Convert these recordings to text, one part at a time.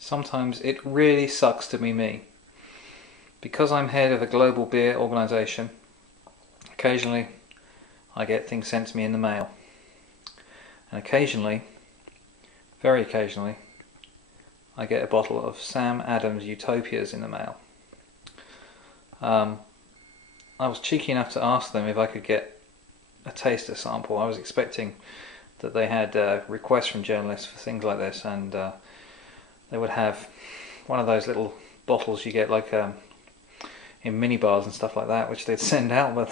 Sometimes it really sucks to be me. Because I'm head of a global beer organisation, occasionally I get things sent to me in the mail. And occasionally, very occasionally, I get a bottle of Sam Adams Utopias in the mail. I was cheeky enough to ask them if I could get a taster sample. I was expecting that they had requests from journalists for things like this, and they would have one of those little bottles you get like in minibars and stuff like that, which they'd send out, but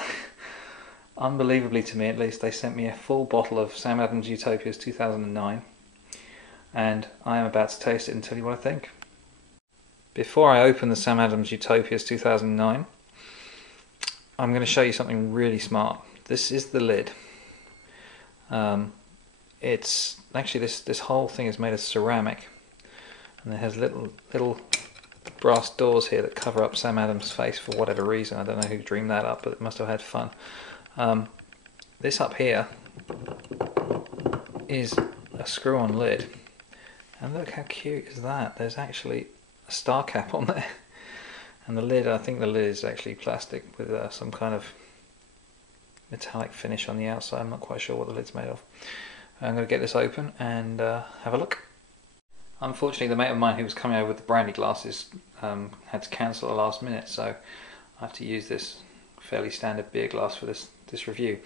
unbelievably to me at least, they sent me a full bottle of Sam Adams Utopias 2009, and I am about to taste it and tell you what I think. Before I open the Sam Adams Utopias 2009, I'm going to show you something really smart. This is the lid. It's actually this whole thing is made of ceramic, and it has little brass doors here that cover up Sam Adams' face for whatever reason. I don't know who dreamed that up, but it must have had fun. This up here is a screw-on lid, and look how cute is that. There's actually a star cap on there, and the lid, I think the lid is actually plastic with some kind of metallic finish on the outside. I'm not quite sure what the lid's made of. I'm going to get this open and have a look. Unfortunately, the mate of mine who was coming over with the brandy glasses had to cancel at the last minute, so I have to use this fairly standard beer glass for this review.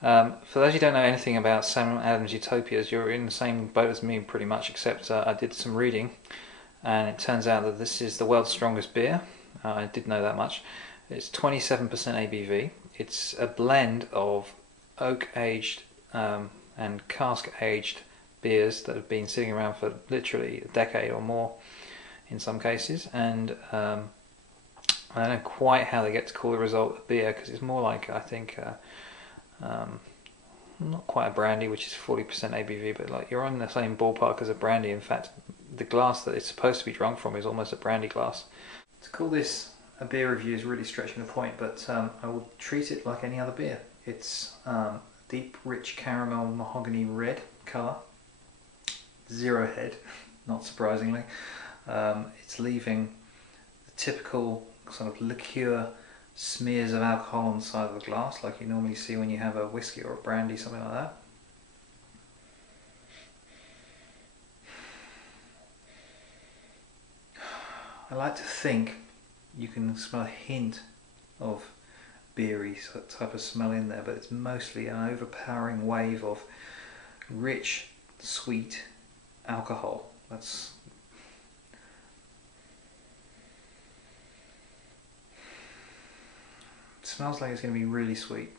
For those who don't know anything about Sam Adams Utopias, you're in the same boat as me pretty much, except I did some reading, and it turns out that this is the world's strongest beer. I did know that much. It's 27% ABV. It's a blend of oak-aged and cask-aged beers that have been sitting around for literally a decade or more in some cases, and I don't know quite how they get to call the result a beer, because it's more like, I think, not quite a brandy, which is 40% ABV, but like you're on the same ballpark as a brandy. In fact, the glass that it's supposed to be drunk from is almost a brandy glass. To call this a beer review is really stretching the point, but I will treat it like any other beer. It's deep, rich caramel mahogany red colour, zero head, not surprisingly. It's leaving the typical sort of liqueur smears of alcohol on the side of the glass, like you normally see when you have a whiskey or a brandy, something like that. I like to think you can smell a hint of beery type of smell in there, but it's mostly an overpowering wave of rich, sweet alcohol. It smells like it's going to be really sweet.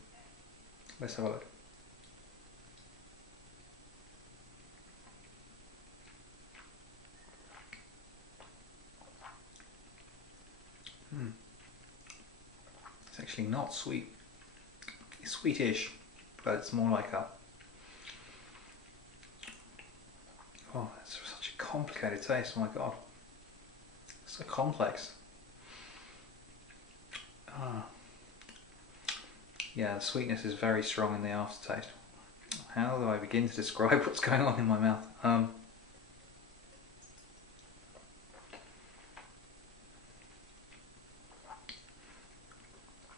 Let's have a look. It's actually not sweet. It's sweetish, but it's more like a... Oh, it's such a complicated taste, oh my god. It's so complex. Yeah, the sweetness is very strong in the aftertaste. How do I begin to describe what's going on in my mouth?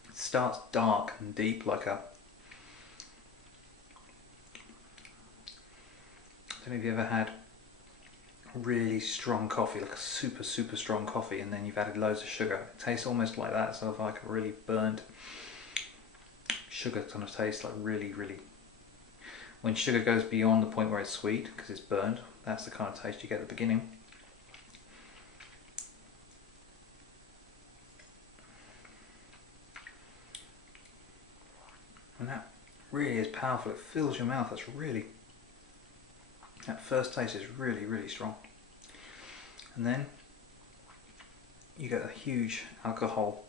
It starts dark and deep, like a... I don't know if you've ever had really strong coffee, like a super strong coffee, and then you've added loads of sugar. It tastes almost like that, sort of like a really burnt sugar kind of taste, like really, when sugar goes beyond the point where it's sweet because it's burned, that's the kind of taste you get at the beginning. And that really is powerful. It fills your mouth. That first taste is really strong. And then you get a huge alcohol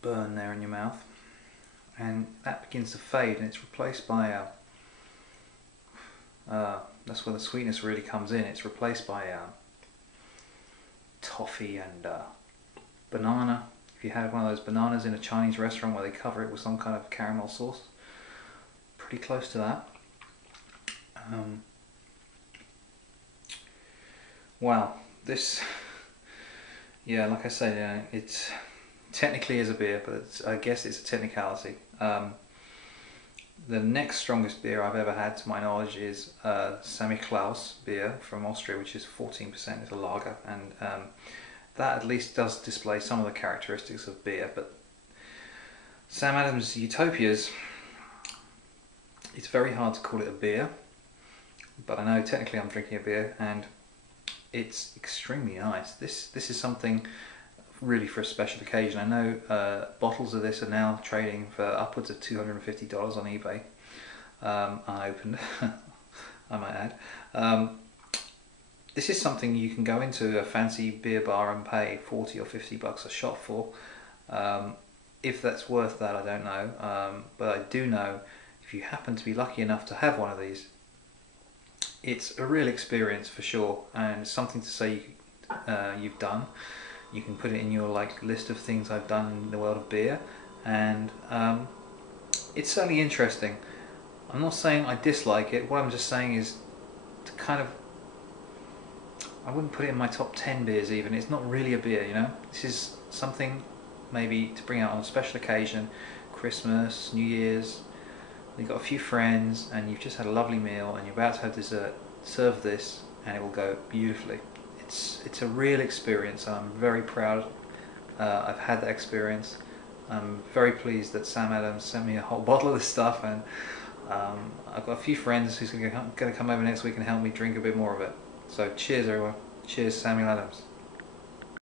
burn there in your mouth, and that begins to fade, and it's replaced by that's where the sweetness really comes in. It's replaced by toffee and banana. If you had one of those bananas in a Chinese restaurant where they cover it with some kind of caramel sauce, pretty close to that. Wow, this, yeah, like I said, it's technically is a beer, but I guess it's a technicality. The next strongest beer I've ever had, to my knowledge, is Sammy Klaus beer from Austria, which is 14%. It's a lager, and that at least does display some of the characteristics of beer. But Sam Adams Utopias, it's very hard to call it a beer, but I know technically I'm drinking a beer, and it's extremely nice. This is something really for a special occasion. I know bottles of this are now trading for upwards of $250 on eBay. Unopened, I might add. This is something you can go into a fancy beer bar and pay 40 or 50 bucks a shot for. If that's worth that, I don't know. But I do know if you happen to be lucky enough to have one of these, it's a real experience for sure, and something to say you've done. You can put it in your list of things I've done in the world of beer, and it's certainly interesting. I'm not saying I dislike it. What I'm just saying is to kind of, I wouldn't put it in my top 10 beers even. It's not really a beer, you know. This is something maybe to bring out on a special occasion, Christmas, New Year's. You've got a few friends and you've just had a lovely meal and you're about to have dessert. Serve this and it will go beautifully. It's a real experience, and I'm very proud I've had that experience. I'm very pleased that Sam Adams sent me a whole bottle of this stuff, and I've got a few friends who's going to come over next week and help me drink a bit more of it. So cheers everyone. Cheers, Samuel Adams.